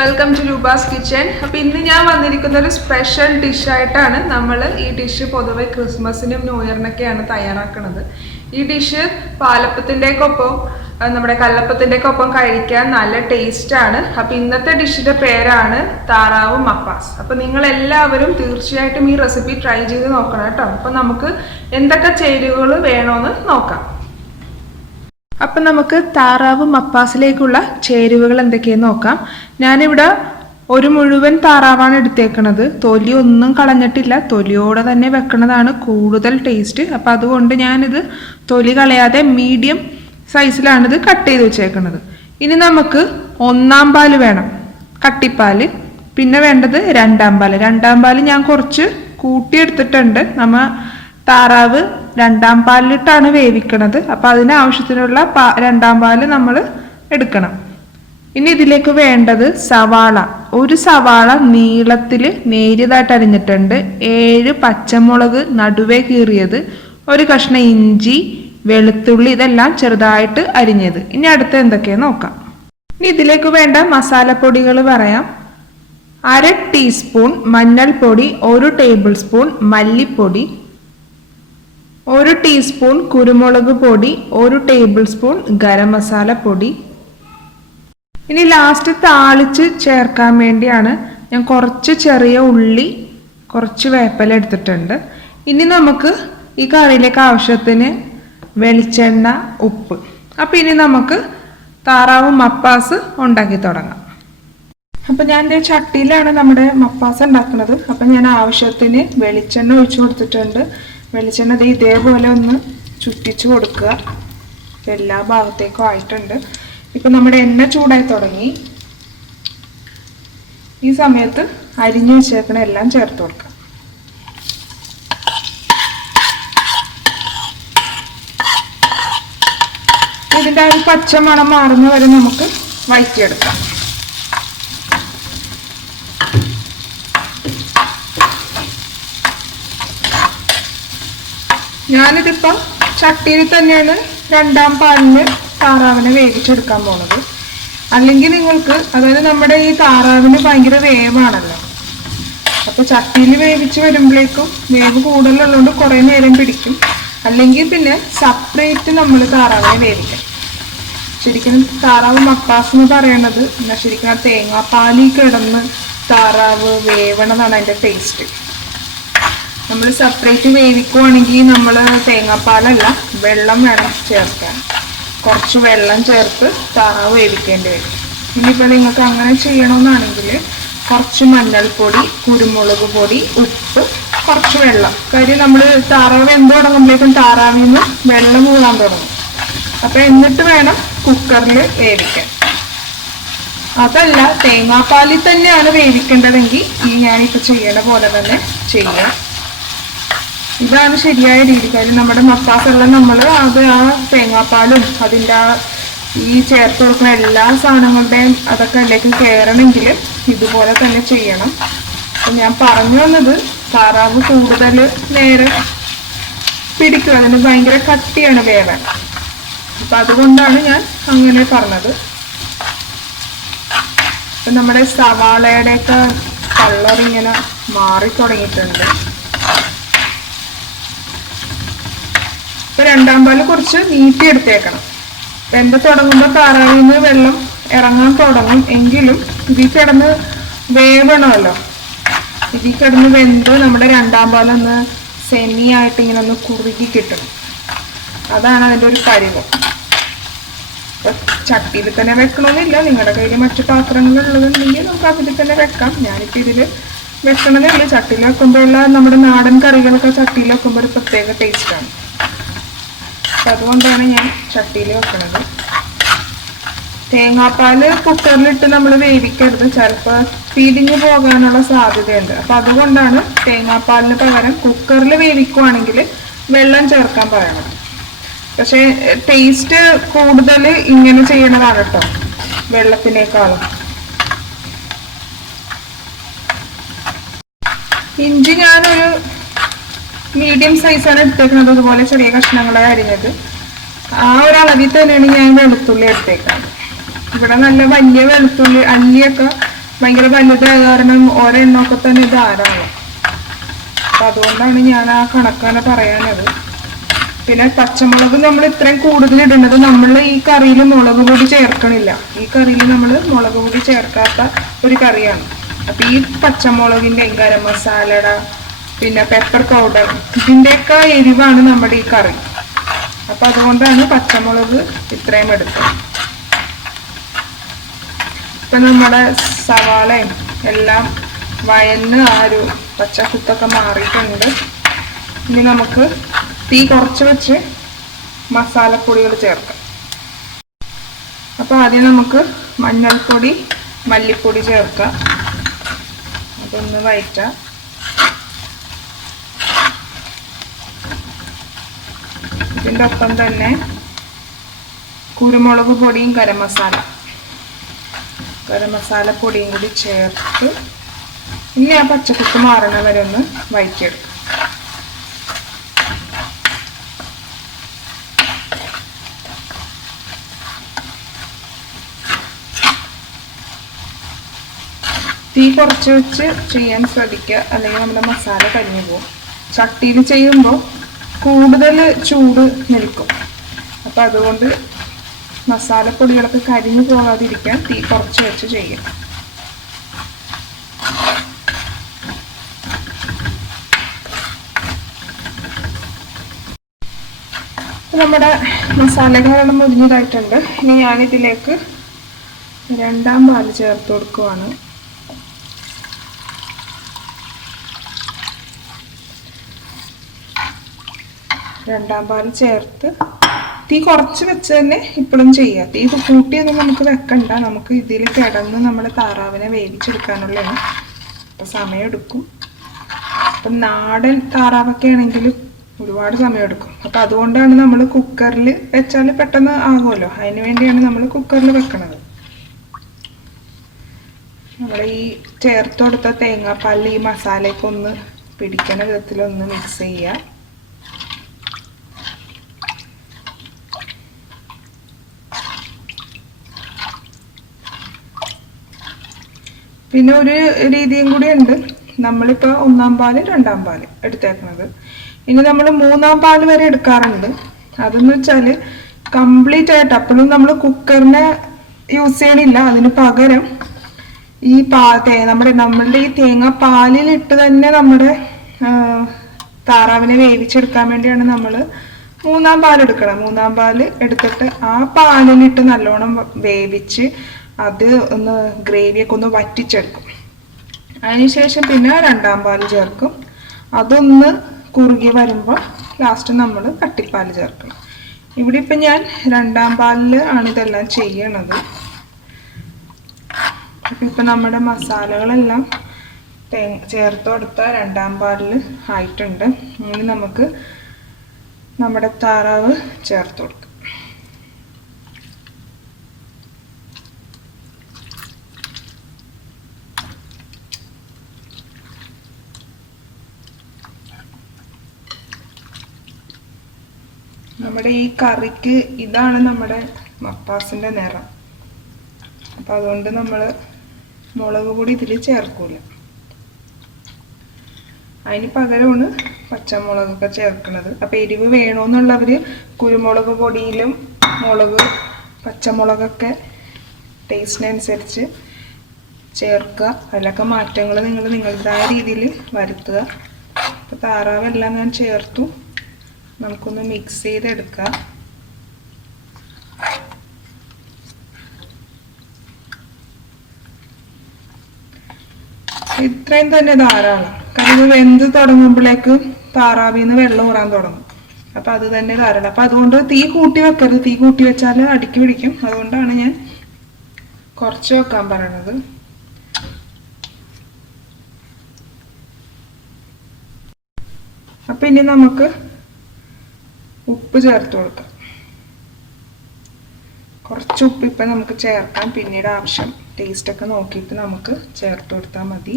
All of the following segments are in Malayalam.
Welcome to Roopa's kitchen. അപ്പോൾ ഇന്ന് ഞാൻ വന്നിരിക്കുന്ന ഒരു സ്പെഷ്യൽ ഡിഷായിട്ടാണ്. നമ്മൾ ഈ ഡിഷ് പൊതുവെ ക്രിസ്മസിനും ന്യൂ ഇയറിനൊക്കെയാണ് തയ്യാറാക്കുന്നത്. ഈ ഡിഷ് പാലപ്പത്തിൻ്റെയൊപ്പം നമ്മുടെ കല്ലപ്പത്തിൻ്റെയൊപ്പം കഴിക്കാൻ നല്ല ടേസ്റ്റാണ്. അപ്പോൾ ഇന്നത്തെ ഡിഷിൻ്റെ പേരാണ് താറാവ് മപ്പാസ്. അപ്പോൾ നിങ്ങളെല്ലാവരും തീർച്ചയായിട്ടും ഈ റെസിപ്പി ട്രൈ ചെയ്ത് നോക്കണം കേട്ടോ. അപ്പോൾ നമുക്ക് എന്തൊക്കെ ചേരുവകൾ വേണമെന്ന് നോക്കാം. അപ്പം നമുക്ക് താറാവ് മപ്പാസിലേക്കുള്ള ചേരുവകൾ എന്തൊക്കെയെന്ന് നോക്കാം. ഞാനിവിടെ ഒരു മുഴുവൻ താറാവാണ് എടുത്തേക്കണത്. തൊലി ഒന്നും കളഞ്ഞിട്ടില്ല, തൊലിയോടെ തന്നെ വെക്കണതാണ് കൂടുതൽ ടേസ്റ്റ്. അപ്പം അതുകൊണ്ട് ഞാനിത് തൊലി കളയാതെ മീഡിയം സൈസിലാണിത് കട്ട് ചെയ്ത് വെച്ചേക്കണത്. ഇനി നമുക്ക് ഒന്നാം പാല് വേണം, കട്ടിപ്പാല്. പിന്നെ വേണ്ടത് രണ്ടാം പാല് ഞാൻ കുറച്ച് കൂട്ടിയെടുത്തിട്ടുണ്ട്. നമ്മൾ താറാവ് രണ്ടാം പാലിലിട്ടാണ് വേവിക്കണത്. അപ്പം അതിന് ആവശ്യത്തിനുള്ള രണ്ടാം പാല് നമ്മൾ എടുക്കണം. ഇനി ഇതിലേക്ക് വേണ്ടത് സവാള. ഒരു സവാള നീളത്തിൽ നേരിയതായിട്ട് അരിഞ്ഞിട്ടുണ്ട്. 7 പച്ചമുളക് നടുവേ കീറിയത്, ഒരു കഷ്ണം ഇഞ്ചി, വെളുത്തുള്ളി, ഇതെല്ലാം ചെറുതായിട്ട് അരിഞ്ഞത്. ഇനി അടുത്ത എന്തൊക്കെയാന്ന് നോക്കാം. ഇനി ഇതിലേക്ക് വേണ്ട മസാലപ്പൊടികൾ പറയാം. 1/2 ടീസ്പൂൺ മഞ്ഞൾപ്പൊടി, 1 ടേബിൾ സ്പൂൺ മല്ലിപ്പൊടി, 1 ടീസ്പൂൺ കുരുമുളക് പൊടി, 1 ടേബിൾ സ്പൂൺ ഗരം മസാല പൊടി. ഇനി ലാസ്റ്റ് താളിച്ച് ചേർക്കാൻ വേണ്ടിയാണ് ഞാൻ കുറച്ച് ചെറിയ ഉള്ളി, കുറച്ച് വേപ്പില എടുത്തിട്ടുണ്ട്. ഇനി നമുക്ക് ഈ കറിയിലേക്ക് ആവശ്യത്തിന് വെളിച്ചെണ്ണ, ഉപ്പ്. അപ്പം ഇനി നമുക്ക് താറാവ് മപ്പാസ് ഉണ്ടാക്കി തുടങ്ങാം. അപ്പം ഞാൻ എൻ്റെ ചട്ടിയിലാണ് നമ്മുടെ മപ്പാസ് ഉണ്ടാക്കുന്നത്. അപ്പം ഞാൻ ആവശ്യത്തിന് വെളിച്ചെണ്ണ ഒഴിച്ചു കൊടുത്തിട്ടുണ്ട്. വെളിച്ചെണ്ണ ഇതേപോലെ ഒന്ന് ചുറ്റിച്ച് കൊടുക്കുക. എല്ലാ ഭാഗത്തേക്കും ആയിട്ടുണ്ട്. ഇപ്പം നമ്മുടെ എണ്ണ ചൂടായി തുടങ്ങി. ഈ സമയത്ത് അരിഞ്ഞു വെച്ചേക്കണ എല്ലാം ചേർത്ത് കൊടുക്കാം. ഇതിൻ്റെ ഒരു പച്ചമണം മാറുന്ന വരെ നമുക്ക് വഴറ്റിയെടുക്കാം. ഞാനിതിപ്പം ചട്ടിയിൽ തന്നെയാണ് രണ്ടാം പാലിന് താറാവിനെ വേവിച്ചെടുക്കാൻ പോണത്. അല്ലെങ്കിൽ നിങ്ങൾക്ക്, അതായത് നമ്മുടെ ഈ താറാവിന് ഭയങ്കര വേവാണല്ലോ, അപ്പോൾ ചട്ടിയിൽ വേവിച്ച് വരുമ്പോഴേക്കും വേവ് കൂടുതലുള്ളതുകൊണ്ട് കുറേ നേരം പിടിക്കും. അല്ലെങ്കിൽ പിന്നെ സെപ്പറേറ്റ് നമ്മൾ താറാവിനെ വേവിക്കാം. ശരിക്കും താറാവ് മപ്പാസ് എന്ന് പറയണത് ശരിക്കും ആ തേങ്ങാപ്പാലിൽ കിടന്ന് താറാവ് വേവണതാണ് അതിൻ്റെ ടേസ്റ്റ്. നമ്മൾ സെപ്പറേറ്റ് വേവിക്കുവാണെങ്കിൽ നമ്മൾ തേങ്ങാപ്പാലല്ല, വെള്ളം വേണം ചേർക്കാൻ. കുറച്ച് വെള്ളം ചേർത്ത് താറാവ് വേവിക്കേണ്ടി വരും. ഇനിയിപ്പോൾ നിങ്ങൾക്ക് അങ്ങനെ ചെയ്യണമെന്നാണെങ്കിൽ കുറച്ച് മഞ്ഞൾപ്പൊടി, കുരുമുളക് പൊടി, ഉപ്പ്, കുറച്ച് വെള്ളം. കാര്യം നമ്മൾ താറാവ് വെന്ത് തുടങ്ങുമ്പോഴേക്കും താറാവിൽ നിന്ന് വെള്ളം മൂടാൻ തുടങ്ങും. അപ്പം എന്നിട്ട് വേണം കുക്കറിൽ വേവിക്കാൻ. അതല്ല തേങ്ങാപ്പാലിൽ തന്നെയാണ് വേവിക്കേണ്ടതെങ്കിൽ ഈ ഞാനിപ്പോൾ ചെയ്യണ പോലെ തന്നെ ചെയ്യാം. ഇതാണ് ശരിയായ രീതി. കാര്യം നമ്മുടെ മപ്പാസെല്ലാം നമ്മൾ അത് ആ തേങ്ങാപ്പാലും അതിൻ്റെ ഈ ചേർത്ത് കൊടുക്കുന്ന എല്ലാ സാധനങ്ങളുടെയും അതൊക്കെ അതിലേക്ക് കയറണമെങ്കിൽ ഇതുപോലെ തന്നെ ചെയ്യണം. അപ്പം ഞാൻ പറഞ്ഞു വന്നത് താറാവ് കൂടുതൽ നേരം പിടിക്കും, അതിന് ഭയങ്കര കട്ടിയാണ് വേവാൻ. അപ്പം അതുകൊണ്ടാണ് ഞാൻ അങ്ങനെ പറഞ്ഞത്. ഇപ്പം നമ്മുടെ സവാളയുടെയൊക്കെ കളർ ഇങ്ങനെ മാറി തുടങ്ങിയിട്ടുണ്ട്. രണ്ടാം പാല് കുറച്ച് നീട്ടിയെടുത്തേക്കണം. വെന്ത് തുടങ്ങുമ്പോൾ താറാവിൽ നിന്ന് വെള്ളം ഇറങ്ങാൻ തുടങ്ങും. എങ്കിലും ഇതിൽ കിടന്ന് വേവണമല്ലോ. ഇതിൽ കിടന്ന് വെന്ത് നമ്മുടെ രണ്ടാം പാലൊന്ന് സെമി ആയിട്ട് ഇങ്ങനെ ഒന്ന് കുറുകി കിട്ടും. അതാണ് അതിൻ്റെ ഒരു പരിവം. ചട്ടിയിൽ തന്നെ വെക്കണമെന്നില്ല. നിങ്ങളുടെ കയ്യിൽ മറ്റു പാത്രങ്ങളുള്ളതുണ്ടെങ്കിൽ നമുക്ക് അതിൽ തന്നെ വെക്കാം. ഞാനിപ്പോൾ ഇതിൽ വെക്കണതേ ഉള്ളൂ. ചട്ടിയിൽ വെക്കുമ്പോഴുള്ള നമ്മുടെ നാടൻ കറികളൊക്കെ ചട്ടിയിൽ വെക്കുമ്പോൾ ഒരു പ്രത്യേക ടേസ്റ്റാണ്. അപ്പം അതുകൊണ്ടാണ് ഞാൻ ചട്ടിയിൽ വെക്കുന്നത്. തേങ്ങാപ്പാൽ കുക്കറിലിട്ട് നമ്മൾ വേവിക്കരുത്, ചിലപ്പോൾ ഫീലിങ് പോകാനുള്ള സാധ്യതയുണ്ട്. അപ്പം അതുകൊണ്ടാണ് തേങ്ങാപ്പാലിന് പകരം കുക്കറിൽ വേവിക്കുവാണെങ്കിൽ വെള്ളം ചേർക്കാൻ പറയണത്. പക്ഷേ ടേസ്റ്റ് കൂടുതൽ ഇങ്ങനെ ചെയ്യണതാണ് കേട്ടോ, വെള്ളത്തിനേക്കാളും. ഇഞ്ചി ഞാനൊരു മീഡിയം സൈസാണ് എടുത്തേക്കുന്നത്. അതുപോലെ ചെറിയ കഷ്ണങ്ങളായി അരിഞ്ഞത്. ആ ഒരു അളവിൽ തന്നെയാണ് ഞാൻ വെളുത്തുള്ളി എടുത്തേക്കുന്നത്. ഇവിടെ നല്ല വലിയ വെളുത്തുള്ളി അല്ലിയൊക്കെ ഭയങ്കര വലുതായ കാരണം ഒരെണ്ണമൊക്കെ തന്നെ ധാരാളം. അപ്പം അതുകൊണ്ടാണ് ഞാൻ ആ കണക്കാണ് പറയാനത്. പിന്നെ പച്ചമുളക് നമ്മൾ ഇത്രയും കൂടുതൽ ഇടുന്നത്, നമ്മൾ ഈ കറിയിൽ മുളക് പൊടി ചേർക്കണില്ല. ഈ കറിയിൽ നമ്മൾ മുളക് പൊടി ചേർക്കാത്ത ഒരു കറിയാണ്. അപ്പം ഈ പച്ചമുളകിൻ്റെയും ഗരം മസാലയുടെ പിന്നെ പെപ്പർ പൗഡർ ഇതിൻ്റെയൊക്കെ എരിവാണ് നമ്മുടെ ഈ കറി. അപ്പം അതുകൊണ്ടാണ് പച്ചമുളക് ഇത്രയും എടുത്തത്. ഇപ്പം നമ്മുടെ സവാളയും എല്ലാം വയന്ന് ആ ഒരു പച്ചക്കുത്തൊക്കെ മാറിയിട്ടുണ്ട്. ഇനി നമുക്ക് തീ കുറച്ച് വെച്ച് മസാലപ്പൊടികൾ ചേർക്കാം. അപ്പോൾ ആദ്യം നമുക്ക് മഞ്ഞൾപ്പൊടി മല്ലിപ്പൊടി ചേർക്കാം. അതൊന്ന് വഴറ്റാം. ഇതിൻ്റെ ഒപ്പം തന്നെ കുരുമുളക് പൊടിയും ഗരം മസാല പൊടിയും കൂടി ചേർത്ത് ഇനി ആ പച്ചക്കുത്ത് മാറണ വരെ ഒന്ന് വഴറ്റിയെടുക്കാം. തീ കുറച്ച് വെച്ച് ചെയ്യാൻ ശ്രദ്ധിക്കുക, അല്ലെങ്കിൽ നമ്മുടെ മസാല കരിഞ്ഞു പോകും. ചട്ടിയിൽ ചെയ്യുമ്പോൾ കൂടുതൽ ചൂട് നിൽക്കും. അപ്പം അതുകൊണ്ട് മസാലപ്പൊടികളൊക്കെ കരിഞ്ഞു പോകാതിരിക്കാൻ തീ കുറച്ച് വെച്ച് ചെയ്യും. നമ്മുടെ മസാലകളെല്ലാം മുരിഞ്ഞതായിട്ടുണ്ട്. ഇനി ഞാനിതിലേക്ക് രണ്ടാം പാല് ചേർത്ത് കൊടുക്കുവാണ്. രണ്ടാം പാല് ചേർത്ത് തീ കുറച്ച് വെച്ച് തന്നെ ഇപ്പോഴും ചെയ്യുക. തീ കൂട്ടിയൊന്നും നമുക്ക് വെക്കണ്ട. നമുക്ക് ഇതിൽ കിടന്ന് നമ്മുടെ താറാവിനെ വേവിച്ചെടുക്കാനുള്ളതാണ്. അപ്പം സമയം എടുക്കും. അപ്പം നാടൻ താറാവൊക്കെ ആണെങ്കിൽ ഒരുപാട് സമയം എടുക്കും. അപ്പം അതുകൊണ്ടാണ് നമ്മൾ കുക്കറിൽ വെച്ചാൽ പെട്ടെന്ന് ആകുമല്ലോ, അതിന് വേണ്ടിയാണ് നമ്മൾ കുക്കറിൽ വെക്കണത്. നമ്മൾ ഈ ചേർത്ത് കൊടുത്ത തേങ്ങാപ്പാലിൽ ഈ മസാലയൊക്കെ ഒന്ന് പിടിക്കണ വിധത്തിലൊന്ന് മിക്സ് ചെയ്യുക. പിന്നെ ഒരു രീതിയും കൂടി ഉണ്ട്. നമ്മളിപ്പോൾ ഒന്നാം പാല് രണ്ടാം പാല് എടുത്തേക്കുന്നത്. ഇനി നമ്മൾ മൂന്നാം പാല് വരെ എടുക്കാറുണ്ട്. അതെന്ന് വെച്ചാൽ കംപ്ലീറ്റ് ആയിട്ട് അപ്പോഴും നമ്മൾ കുക്കറിനെ യൂസ് ചെയ്യണില്ല. അതിന് പകരം ഈ നമ്മളുടെ ഈ തേങ്ങ പാലിലിട്ട് തന്നെ നമ്മുടെ താറാവിനെ വേവിച്ചെടുക്കാൻ വേണ്ടിയാണ് നമ്മൾ മൂന്നാം പാൽ എടുക്കണം. മൂന്നാം പാല് എടുത്തിട്ട് ആ പാലിലിട്ട് നല്ലോണം വേവിച്ച് അത് ഒന്ന് ഗ്രേവിയൊക്കെ ഒന്ന് വറ്റിച്ചെടുക്കും. അതിനുശേഷം പിന്നെ രണ്ടാം പാൽ ചേർക്കും. അതൊന്ന് കുറുകി വരുമ്പോൾ ലാസ്റ്റ് നമ്മൾ കട്ടിപ്പാൽ ചേർക്കണം. ഇവിടെ ഇപ്പം ഞാൻ രണ്ടാം പാലിൽ ആണ് ഇതെല്ലാം ചെയ്യണത്. അപ്പം ഇപ്പം നമ്മുടെ മസാലകളെല്ലാം ചേർത്ത് കൊടുത്ത രണ്ടാം പാലിൽ ആയിട്ടുണ്ട്. ഇനി നമുക്ക് നമ്മുടെ താറാവ് ചേർത്ത് കൊടുക്കാം. നമ്മുടെ ഈ കറിക്ക് ഇതാണ് നമ്മുടെ മപ്പാസിൻ്റെ നിറം. അപ്പം അതുകൊണ്ട് നമ്മൾ മുളക് പൊടി ഇതിൽ ചേർക്കൂല. അതിന് പകരമാണ് പച്ചമുളകൊക്കെ ചേർക്കുന്നത്. അപ്പം എരിവ് വേണമെന്നുള്ളവർ കുരുമുളക് പൊടിയിലും പച്ചമുളകൊക്കെ ടേസ്റ്റിനനുസരിച്ച് ചേർക്കുക. അതിലൊക്കെ മാറ്റങ്ങൾ നിങ്ങളുടേതായ രീതിയിൽ വരുത്തുക. അപ്പോൾ താറാവെല്ലാം ഞാൻ ചേർത്തു. നമുക്കൊന്ന് മിക്സ് ചെയ്തെടുക്കാം. ഇത്രയും തന്നെ ധാരാളം. കാരണം ഇത് വെന്ത് തുടങ്ങുമ്പോഴേക്ക് താറാവിൽ നിന്ന് വെള്ളം ഊറാൻ തുടങ്ങും. അപ്പം അത് തന്നെ ധാരാളം. അപ്പം അതുകൊണ്ട് തീ കൂട്ടി വെക്കരുത്. തീ കൂട്ടി വെച്ചാൽ അടുക്കി പിടിക്കും. അതുകൊണ്ടാണ് ഞാൻ കുറച്ച് വെക്കാൻ പറയണത്. അപ്പം ഇനി നമുക്ക് ഉപ്പ് ചേർത്ത് കൊടുക്കാം. കുറച്ച് ഉപ്പ് ഇപ്പം നമുക്ക് ചേർക്കാം. പിന്നീട് ആവശ്യം ടേസ്റ്റൊക്കെ നോക്കിയിട്ട് നമുക്ക് ചേർത്ത് കൊടുത്താൽ മതി.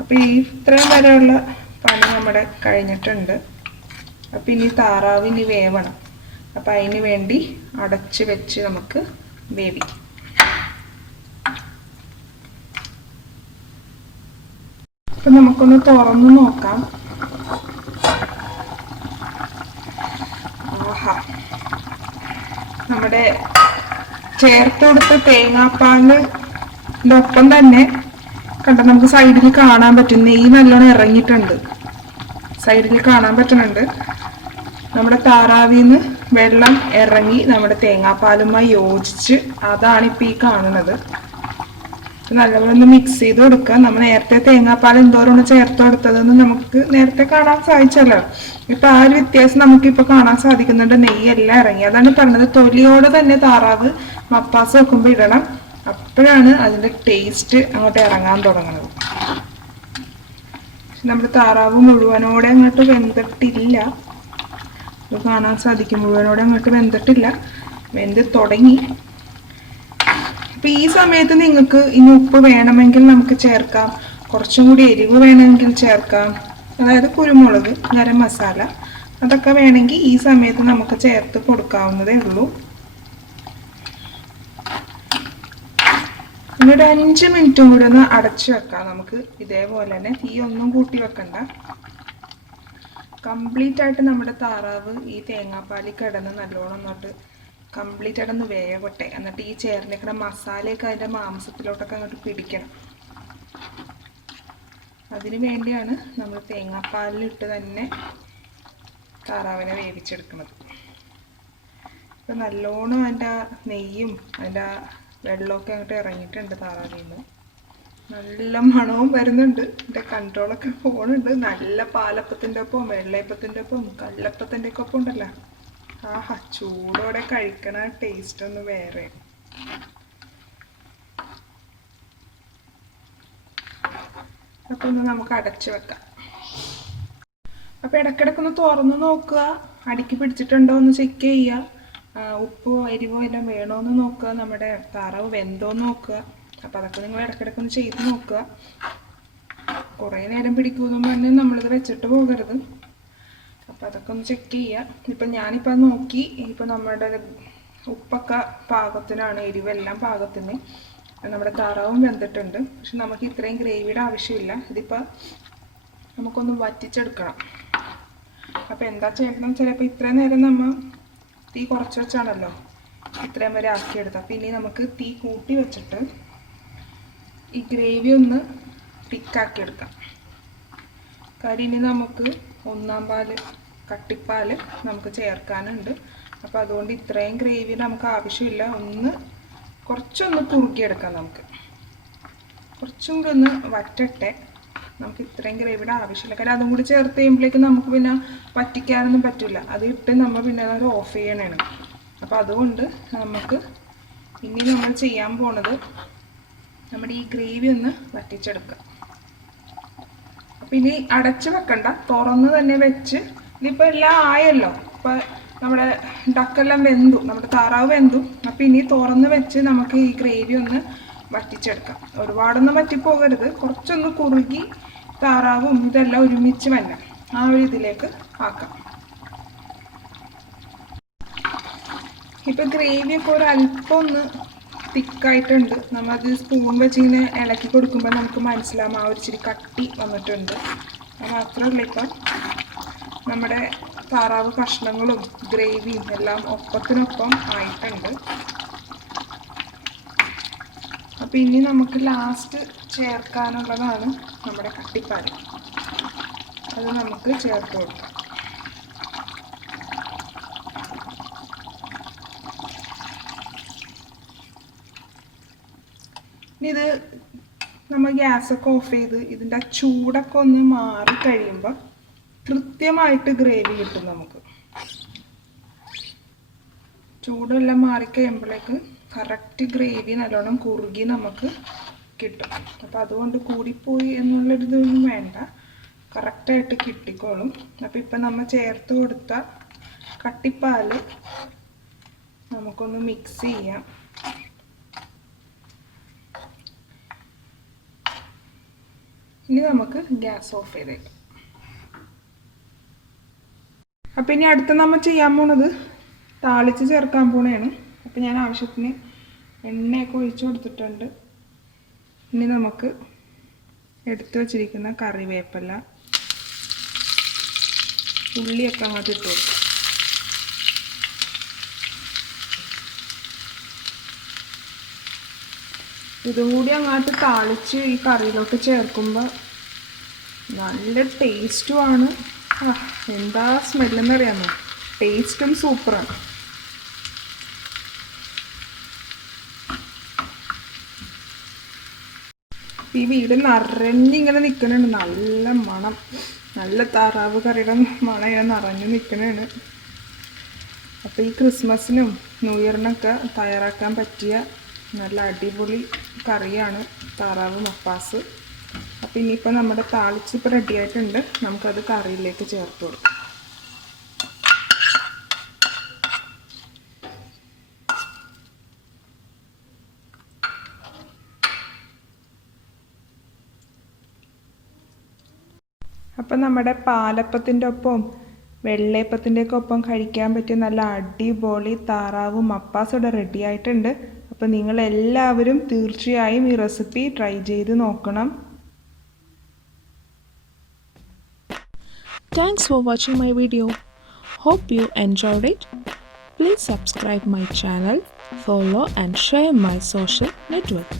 അപ്പോൾ ഈ ഇത്രയും വരെയുള്ള പണി നമ്മുടെ കഴിഞ്ഞിട്ടുണ്ട്. അപ്പം ഇനി താറാവ് ഇനി വേവണം. അപ്പം അതിന് വേണ്ടി അടച്ച് വെച്ച് നമുക്ക് വേവിക്കാം. അപ്പം നമുക്കൊന്ന് തുറന്ന് നോക്കാം. ആഹാ, നമ്മുടെ ചേർത്ത് കൊടുത്ത തേങ്ങാപ്പാലിൻ്റെ ഒപ്പം തന്നെ കണ്ട നമുക്ക് സൈഡിൽ കാണാൻ പറ്റും, നെയ്യ് നല്ലോണം ഇറങ്ങിയിട്ടുണ്ട്. സൈഡിൽ കാണാൻ പറ്റുന്നുണ്ട് നമ്മുടെ താറാവിൽ നിന്ന് വെള്ളം ഇറങ്ങി നമ്മുടെ തേങ്ങാപ്പാലുമായി യോജിച്ച്, അതാണ് ഇപ്പം ഈ കാണുന്നത്. നല്ലപോലെ ഒന്ന് മിക്സ് ചെയ്ത് കൊടുക്കുക. നമ്മൾ നേരത്തെ തേങ്ങാപ്പാൽ എന്തോരമാണ് ചേർത്ത് കൊടുത്തതെന്ന് നമുക്ക് നേരത്തെ കാണാൻ സാധിച്ചല്ലോ. ഇപ്പൊ ആ ഒരു വ്യത്യാസം നമുക്കിപ്പോൾ കാണാൻ സാധിക്കുന്നുണ്ട്. നെയ്യെല്ലാം ഇറങ്ങി. അതാണ് പറഞ്ഞത്, തൊലിയോടെ തന്നെ താറാവ് മപ്പാസ് വെക്കുമ്പോൾ ഇടണം. അപ്പോഴാണ് അതിൻ്റെ ടേസ്റ്റ് അങ്ങോട്ട് ഇറങ്ങാൻ തുടങ്ങുന്നത്. നമ്മുടെ താറാവ് മുഴുവനോടെ അങ്ങോട്ട് വെന്തിട്ടില്ല. ഇത് കാണാൻ സാധിക്കും, മുഴുവനോടെ അങ്ങോട്ട് വെന്തിട്ടില്ല, വെന്ത് തുടങ്ങി. അപ്പം ഈ സമയത്ത് നിങ്ങൾക്ക് ഇനി ഉപ്പ് വേണമെങ്കിൽ നമുക്ക് ചേർക്കാം, കുറച്ചും കൂടി എരിവ് വേണമെങ്കിൽ ചേർക്കാം. അതായത് കുരുമുളക്, ഗരം മസാല, അതൊക്കെ വേണമെങ്കിൽ ഈ സമയത്ത് നമുക്ക് ചേർത്ത് കൊടുക്കാവുന്നതേ ഉള്ളൂ. ഒരു 5 മിനിറ്റും കൂടി ഒന്ന് അടച്ചു വെക്കാം നമുക്ക്. ഇതേപോലെ തന്നെ തീ ഒന്നും കൂട്ടി വെക്കണ്ട. കംപ്ലീറ്റ് ആയിട്ട് നമ്മുടെ താറാവ് ഈ തേങ്ങാപ്പാലിൽ കിടന്ന് നല്ലോണം അങ്ങോട്ട് കംപ്ലീറ്റ് ആയിട്ടൊന്ന് വേവട്ടെ. എന്നിട്ട് ഈ ചേർന്നിരിക്കുന്ന മസാലയൊക്കെ അതിൻ്റെ മാംസത്തിലോട്ടൊക്കെ അങ്ങോട്ട് പിടിക്കണം. അതിന് വേണ്ടിയാണ് നമ്മൾ തേങ്ങാപ്പാലിലിട്ട് തന്നെ താറാവിനെ വേവിച്ചെടുക്കുന്നത്. ഇപ്പം നല്ലോണം അതിൻ്റെ നെയ്യും അതിൻ്റെ വെള്ളമൊക്കെ അങ്ങോട്ട് ഇറങ്ങിയിട്ടുണ്ട് താറാവിൽ നിന്ന്. നല്ല മണവും വരുന്നുണ്ട്, എൻ്റെ കൺട്രോളൊക്കെ പോകുന്നുണ്ട്. നല്ല പാലപ്പത്തിൻ്റെ ഒപ്പം, വെള്ളയപ്പത്തിൻ്റെ ഒപ്പം, കള്ളപ്പത്തിൻ്റെ ഒക്കെ ഒപ്പം ഉണ്ടല്ലോ. ആഹാ, ചൂടോടെ കഴിക്കണ ടേസ്റ്റ് ഒന്ന് വേറെ. അപ്പം ഒന്ന് നമുക്ക് അടച്ചു വെക്കാം. അപ്പം ഇടയ്ക്കിടയ്ക്കൊന്ന് തുറന്ന് നോക്കുക, അടിക്ക് പിടിച്ചിട്ടുണ്ടോ എന്ന് ചെക്ക് ചെയ്യുക. ഉപ്പോ എരിവോ എല്ലാം വേണോന്ന് നോക്കുക, നമ്മുടെ താറാവ് വെന്തോന്ന് നോക്കുക. അപ്പം അതൊക്കെ നിങ്ങൾ ഇടയ്ക്കിടയ്ക്കൊന്ന് ചെയ്ത് നോക്കുക. കുറേ നേരം പിടിക്കുമെന്ന് പറഞ്ഞ് നമ്മളിത് വെച്ചിട്ട് പോകരുത്. അപ്പം അതൊക്കെ ഒന്ന് ചെക്ക് ചെയ്യുക. ഇപ്പം ഞാനിപ്പോൾ നോക്കി, ഇപ്പം നമ്മുടെ ഉപ്പൊക്കെ പാകത്തിനാണ്, എരിവെല്ലാം പാകത്തിന്. നമ്മുടെ താറാവും വെന്തിട്ടുണ്ട്. പക്ഷെ നമുക്ക് ഇത്രയും ഗ്രേവിയുടെ ആവശ്യമില്ല. ഇതിപ്പോൾ നമുക്കൊന്ന് വറ്റിച്ചെടുക്കണം. അപ്പം എന്താ ചെയ്യണം, ചിലപ്പോൾ ഇത്രയും നേരം നമ്മൾ തീ കുറച്ച് വെച്ചാണല്ലോ ഇത്രയും വരെ ആക്കിയെടുത്തത്. അപ്പം ഇനി നമുക്ക് തീ കൂട്ടി വെച്ചിട്ട് ഈ ഗ്രേവി ഒന്ന് തിക്കാക്കിയെടുക്കാം. കാര്യം ഇനി നമുക്ക് 1-ാം പാല്, കട്ടിപ്പാല് നമുക്ക് ചേർക്കാനുണ്ട്. അപ്പോൾ അതുകൊണ്ട് ഇത്രയും ഗ്രേവി നമുക്ക് ആവശ്യമില്ല. കുറച്ചൊന്ന് കുറുക്കിയെടുക്കാം. നമുക്ക് കുറച്ചും കൂടി ഒന്ന് വറ്റട്ടെ. നമുക്ക് ഇത്രയും ഗ്രേവിയുടെ ആവശ്യമില്ല. കാര്യം അതും കൂടി ചേർത്ത് കഴിയുമ്പോഴേക്കും നമുക്ക് പിന്നെ വറ്റിക്കാനൊന്നും പറ്റില്ല. അത് ഇട്ട് നമ്മൾ പിന്നെ അത് ഓഫ് ചെയ്യണതാണ്. അപ്പോൾ അതുകൊണ്ട് നമുക്ക് ഇനി നമ്മൾ ചെയ്യാൻ പോണത് നമ്മുടെ ഈ ഗ്രേവി ഒന്ന് വറ്റിച്ചെടുക്കുക. അപ്പം ഇനി അടച്ച് വെക്കണ്ട, തുറന്ന് തന്നെ വെച്ച്. ഇതിപ്പോൾ എല്ലാം ആയല്ലോ. ഇപ്പം നമ്മുടെ ഡക്കെല്ലാം വെന്തു, നമ്മുടെ താറാവ് വെന്തു. അപ്പം ഇനി തുറന്ന് വെച്ച് നമുക്ക് ഈ ഗ്രേവി ഒന്ന് വറ്റിച്ചെടുക്കാം. ഒരുപാടൊന്നും വറ്റിപ്പോകരുത്, കുറച്ചൊന്ന് കുറുകി താറാവും ഇതെല്ലാം ഒരുമിച്ച് വരണം, ആ ഒരു ഇതിലേക്ക് ആക്കാം. ഇപ്പം ഗ്രേവിയൊക്കെ ഒരല്പം ഒന്ന് തിക്കായിട്ടുണ്ട്. നമ്മളത് സ്പൂൺ വെച്ച് ഇങ്ങനെ ഇളക്കി കൊടുക്കുമ്പോൾ നമുക്ക് മനസ്സിലാവും ആ ഒരു ഇച്ചിരി കട്ടി വന്നിട്ടുണ്ട്. അത് മാത്രമല്ല, ഇപ്പം നമ്മുടെ താറാവ് കഷ്ണങ്ങളും ഗ്രേവിയും എല്ലാം ഒപ്പത്തിനൊപ്പം ആയിട്ടുണ്ട്. അപ്പം ഇനി നമുക്ക് ലാസ്റ്റ് ചേർക്കാനുള്ളതാണ് നമ്മുടെ കട്ടിപ്പാൽ. അത് നമുക്ക് ചേർത്ത് കൊടുക്കാം. ഇനി ഇത് നമ്മൾ ഗ്യാസൊക്കെ ഓഫ് ചെയ്ത് ഇതിൻ്റെ ചൂടൊക്കെ ഒന്ന് മാറി കഴിയുമ്പോൾ കൃത്യമായിട്ട് ഗ്രേവി കിട്ടും നമുക്ക്. ചൂടെല്ലാം മാറിക്കഴിയുമ്പോഴേക്ക് കറക്റ്റ് ഗ്രേവി നല്ലോണം കുറുകി നമുക്ക് കിട്ടും. അപ്പോൾ അതുകൊണ്ട് കൂടിപ്പോയി എന്നുള്ളൊരിതൊന്നും വേണ്ട, കറക്റ്റായിട്ട് കിട്ടിക്കോളും. അപ്പോൾ ഇപ്പം നമ്മൾ ചേർത്ത് കൊടുത്ത കട്ടിപ്പാൽ നമുക്കൊന്ന് മിക്സ് ചെയ്യാം. ഇനി നമുക്ക് ഗ്യാസ് ഓഫ് ചെയ്തേക്കാം. അപ്പം ഇനി അടുത്ത നമ്മൾ ചെയ്യാൻ പോണത് താളിച്ച് ചേർക്കാൻ പോണതാണ്. അപ്പം ഞാൻ ആവശ്യത്തിന് എണ്ണയൊക്കെ ഒഴിച്ചു കൊടുത്തിട്ടുണ്ട്. ഇനി നമുക്ക് എടുത്തു വച്ചിരിക്കുന്ന കറിവേപ്പില, ഉള്ളിയൊക്കെ അങ്ങോട്ട് ഇട്ട് കൊടുക്കാം. ഇതും കൂടി അങ്ങോട്ട് താളിച്ച് ഈ കറിയിലോട്ട് ചേർക്കുമ്പോൾ നല്ല ടേസ്റ്റുമാണ്. എന്താ സ്മെല്ലെന്നറിയാമോ? ടേസ്റ്റും സൂപ്പറാണ്. ഈ വീട് നിറഞ്ഞിങ്ങനെ നിൽക്കണുണ്ട്. നല്ല മണം, നല്ല താറാവ് കറിയുടെ മണം ഇങ്ങനെ നിറഞ്ഞു നിൽക്കണാണ്. അപ്പോൾ ഈ ക്രിസ്മസിനും ന്യൂ ഇയറിനൊക്കെ തയ്യാറാക്കാൻ പറ്റിയ നല്ല അടിപൊളി കറിയാണ് താറാവ് മപ്പാസ്. അപ്പോൾ ഇനിയിപ്പോൾ നമ്മുടെ താളിച്ച് ഇപ്പോൾ റെഡി ആയിട്ടുണ്ട്. നമുക്കത് കറിയിലേക്ക് ചേർത്ത് കൊടുക്കാം. അപ്പം നമ്മുടെ പാലപ്പത്തിൻ്റെ ഒപ്പം വെള്ളയപ്പത്തിൻ്റെയൊക്കെ ഒപ്പം കഴിക്കാൻ പറ്റിയ നല്ല അടിപൊളി താറാവ് മപ്പാസ് ഇവിടെ റെഡി ആയിട്ടുണ്ട്. അപ്പോൾ നിങ്ങളെല്ലാവരും തീർച്ചയായും ഈ റെസിപ്പി ട്രൈ ചെയ്ത് നോക്കണം. Thanks for watching my video. Hope you enjoyed it. Please subscribe my channel, follow and share my social network.